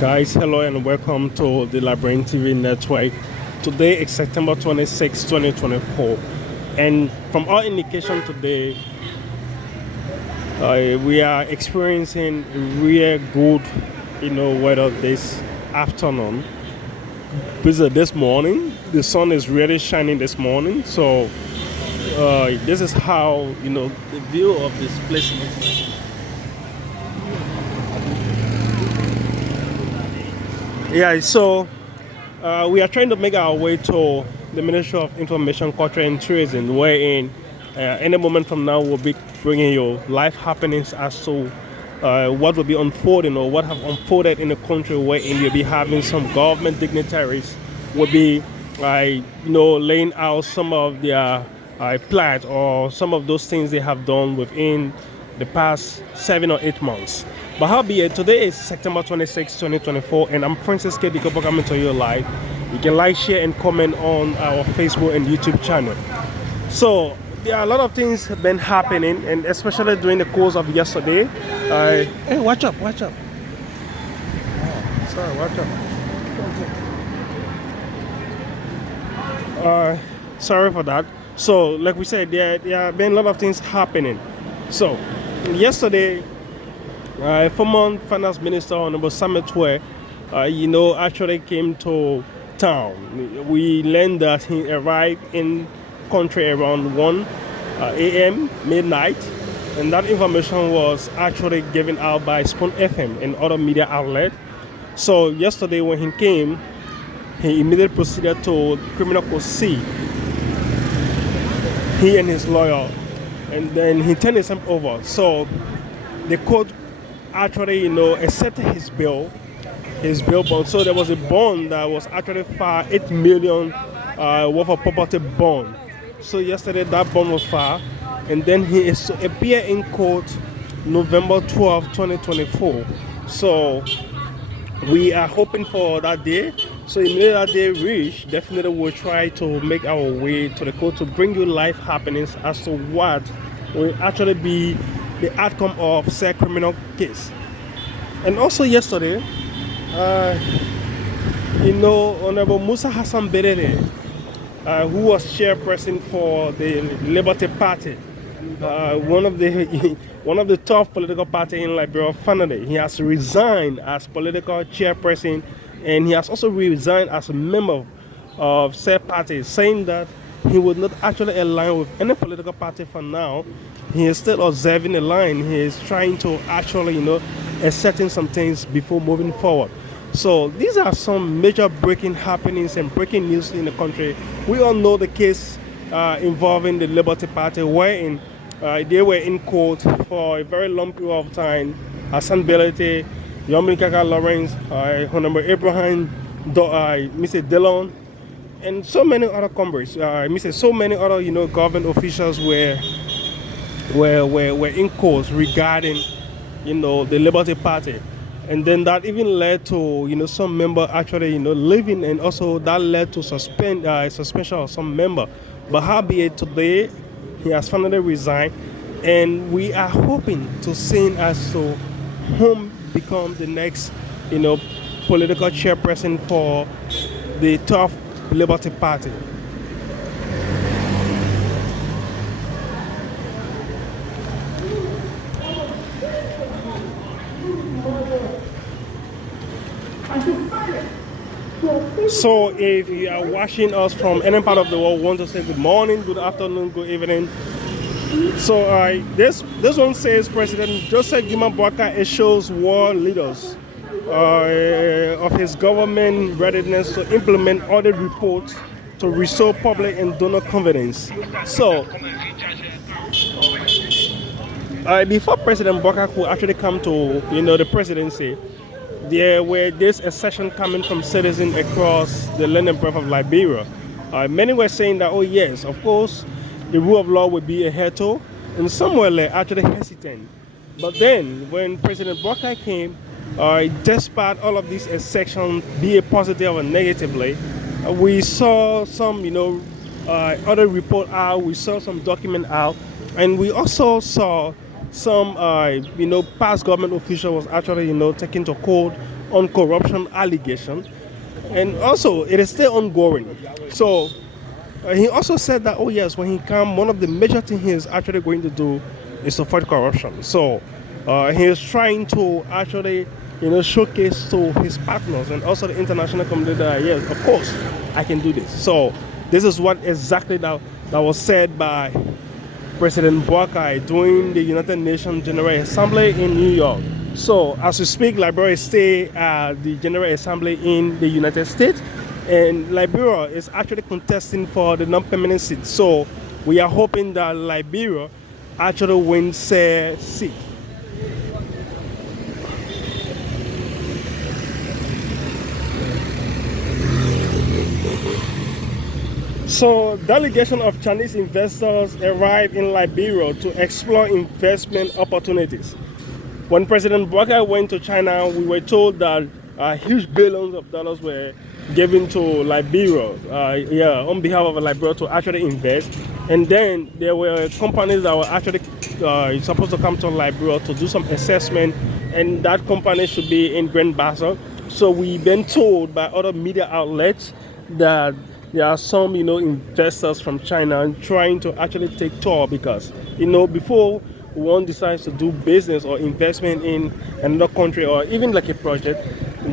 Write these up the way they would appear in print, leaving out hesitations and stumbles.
Guys, hello and welcome to the Liberian TV network. Today is September 26, 2024, and from our indication today, we are experiencing real good, weather this afternoon. This morning, the sun is really shining this morning, so this is how the view of this place looks like. Yeah, so we are trying to make our way to the Ministry of Information, Culture and Tourism, wherein any moment from now we'll be bringing you live happenings as to what will be unfolding or what have unfolded in the country, wherein you'll be having some government dignitaries will be, laying out some of their plans or some of those things they have done within the past 7 or 8 months. But howbeit, today is September 26, 2024, and I'm Francis K. Dikopo coming to you live. You can like, share, and comment on our Facebook and YouTube channel. So, there are a lot of things have been happening, and especially during the course of yesterday. Hey, watch up. Oh, sorry, watch up. Sorry for that. So, like we said, there have been a lot of things happening. So, yesterday, former Finance Minister Hon Tweh, actually came to town. We learned that he arrived in country around 1 a.m. midnight, and that information was actually given out by Spoon FM and other media outlets. So yesterday when he came, he immediately proceeded to Criminal Code C, he and his lawyer, and then he turned himself over. So the court actually, accepted his bail bond. So there was a bond that was actually filed, 8 million worth of property bond. So yesterday that bond was filed, and then he is to appear in court November 12, 2024. So we are hoping for that day. So immediately that day reach, definitely we'll try to make our way to the court to bring you live happenings as to what will actually be the outcome of said criminal case. And also yesterday, Honorable Musa Hassan Bility, who was chairperson for the Liberty Party, one of the top political party in Liberia, finally, he has resigned as political chairperson, and he has also resigned as a member of said party, saying that he would not actually align with any political party for now. He is still observing the line. He is trying to actually, ascertain some things before moving forward. So these are some major breaking happenings and breaking news in the country. We all know the case involving the Liberty Party, wherein they were in court for a very long period of time. Hassan Bility, Kaka Lawrence, Honorable Abraham, Mr. Dillon, and so many other comrades. So many other, government officials were in court regarding, the Liberty Party. And then that even led to, some member actually, leaving, and also that led to suspension of some member. But howbeit today, he has finally resigned, and we are hoping to see as to whom become the next, political chairperson for the tough Liberty Party. So if you are watching us from any part of the world, want to say good morning, good afternoon, good evening. So this one says President Joseph Bokai shows world leaders of his government readiness to implement audit reports to restore public and donor confidence. So before President Bokai could actually come to the presidency, there were this assertion coming from citizens across the land and breadth of Liberia. Many were saying that, oh yes, of course, the rule of law would be adhered to, and some were actually hesitant. But then, when President Bokai came, despite all of these assertions, be it positive or negatively, we saw some, other report out, we saw some document out, and we also saw some, past government official was actually, taken to court on corruption allegation, and also it is still ongoing. So he also said that, oh yes, when he comes, one of the major things he is actually going to do is to fight corruption. So he is trying to actually, showcase to his partners and also the international community that, yes, of course, I can do this. So this is what exactly that was said by President Bokai during the United Nations General Assembly in New York. So as we speak, Liberia is still at the General Assembly in the United States, and Liberia is actually contesting for the non-permanent seat. So we are hoping that Liberia actually wins a seat. So, delegation of Chinese investors arrived in Liberia to explore investment opportunities. When President Bokai went to China, we were told that huge billions of dollars were given to Liberia, on behalf of Liberia to actually invest. And then there were companies that were actually supposed to come to Liberia to do some assessment, and that company should be in Grand Bassel. So we've been told by other media outlets that there are some, investors from China trying to actually take tour because, before one decides to do business or investment in another country or even like a project,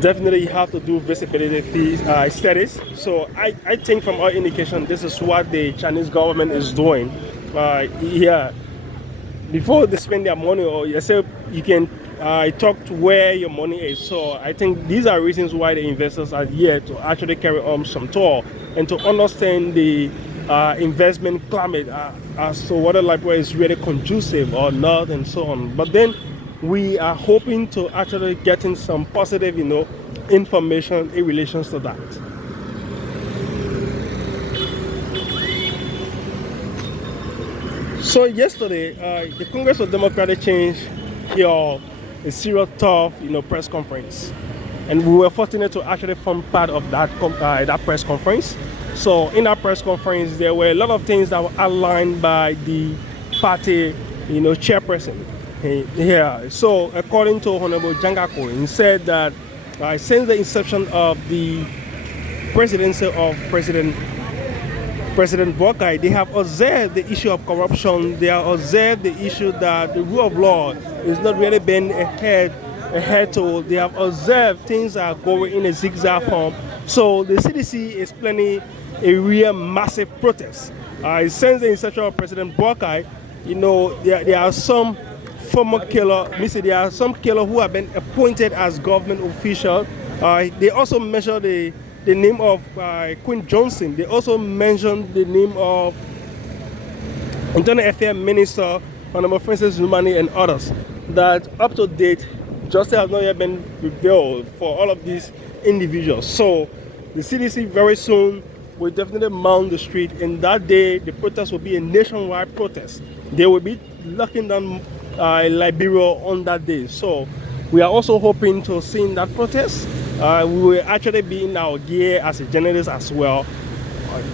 definitely you have to do visibility studies. So I think from our indication, this is what the Chinese government is doing. Before they spend their money, or yourself, you can talk to where your money is. So I think these are reasons why the investors are here to actually carry on some tour and to understand the investment climate as to whether Liberia is really conducive or not, and so on. But then we are hoping to actually getting some positive, information in relation to that. So yesterday, the Congress of Democratic Change held a serious tough, press conference, and we were fortunate to actually form part of that press conference. So in that press conference, there were a lot of things that were outlined by the party, chairperson. So according to Honorable Jangako, he said that since the inception of the presidency of President Bokai, they have observed the issue of corruption. They have observed the issue that the rule of law is not really being ahead to. They have observed things are going in a zigzag form. So the CDC is planning a real massive protest. Since the inception of President Bokai, there are some former killer. There are some killers who have been appointed as government officials. They also mention the name of Queen Johnson. They also mentioned the name of Internal Affairs Minister Honorable Francis Lumani and others. That up to date, justice has not yet been revealed for all of these individuals. So the CDC very soon will definitely mount the street, and that day the protest will be a nationwide protest. They will be locking down Liberia on that day. So we are also hoping to see in that protest. We will actually be in our gear as a journalist as well.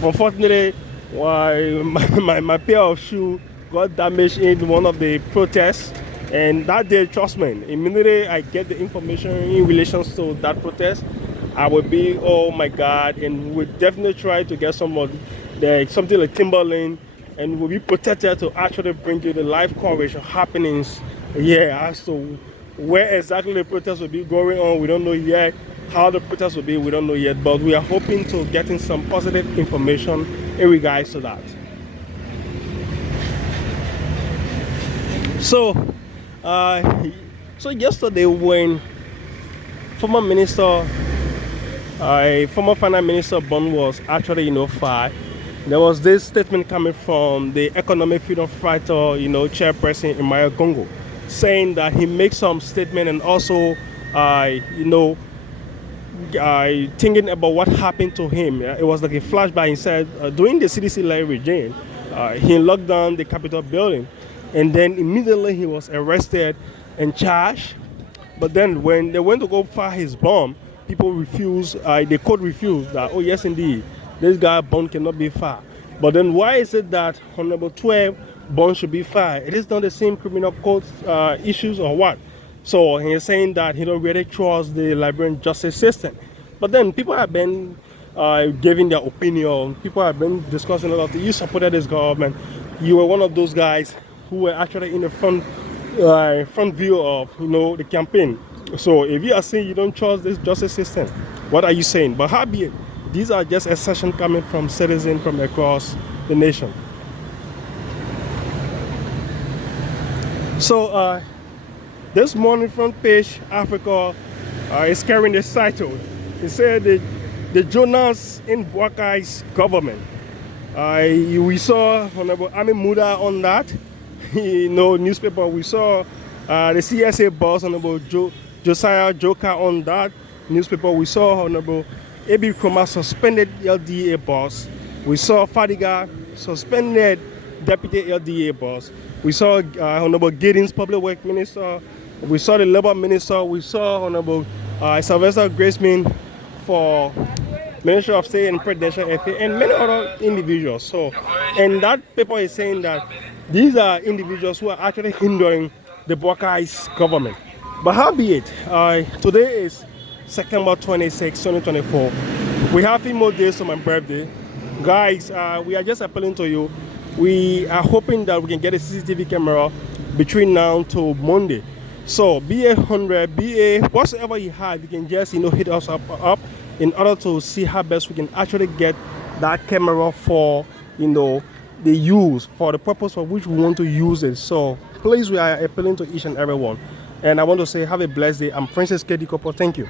Unfortunately, my pair of shoes got damaged in one of the protests, and that day, trust me, immediately I get the information in relation to that protest, I will be, oh my God, and we'll definitely try to get something like Timberland, and we'll be protected to actually bring you the live coverage of happenings as to where exactly the protest will be going on. We don't know yet. How the protest will be, we don't know yet, but we are hoping to getting some positive information in regards to that. So yesterday when former Finance Minister Hon was actually fired, there was this statement coming from the Economic Freedom Fighter, chairperson Imaya Gongo, saying that he makes some statement and also thinking about what happened to him. It was like a flashback. He said during the CDC-led regime, he locked down the Capitol building, and then immediately he was arrested and charged. But then when they went to go fire his bomb, people refused. The court refused that. Oh yes, indeed, this guy Bond cannot be fired. But then why is it that Honorable Tweh Bond should be fired? It is not the same criminal court issues or what? So he's saying that he don't really trust the Liberian justice system. But then people have been giving their opinion. People have been discussing a lot. You supported this government. You were one of those guys who were actually in the front view of the campaign. So if you are saying you don't trust this justice system, what are you saying? But how be it? These are just assertions coming from citizens from across the nation. So this morning front page Africa is carrying this title. It said the Jonas in Bokai's government. We saw Honorable Ami Muda on that. Newspaper. We saw the CSA boss Honorable Josiah Joka on that newspaper. We saw Honorable A.B. Kroma suspended LDA boss. We saw Fadiga suspended deputy LDA boss. We saw Honorable Giddings, public work minister. We saw the labor minister. We saw Honorable Sylvester Graceman for Ministry of State and Presidential Affairs, and many other individuals. So, and that paper is saying that these are individuals who are actually hindering the Bokai's government. But how be it? Today is September 26, 2024. We have 3 more days to my birthday. Guys, we are just appealing to you. We are hoping that we can get a CCTV camera between now to Monday. So BA100, BA, whatsoever you have, you can just hit us up in order to see how best we can actually get that camera for the use, for the purpose for which we want to use it. So please, we are appealing to each and every one. And I want to say have a blessed day. I'm Francis K. Dikopo. Thank you.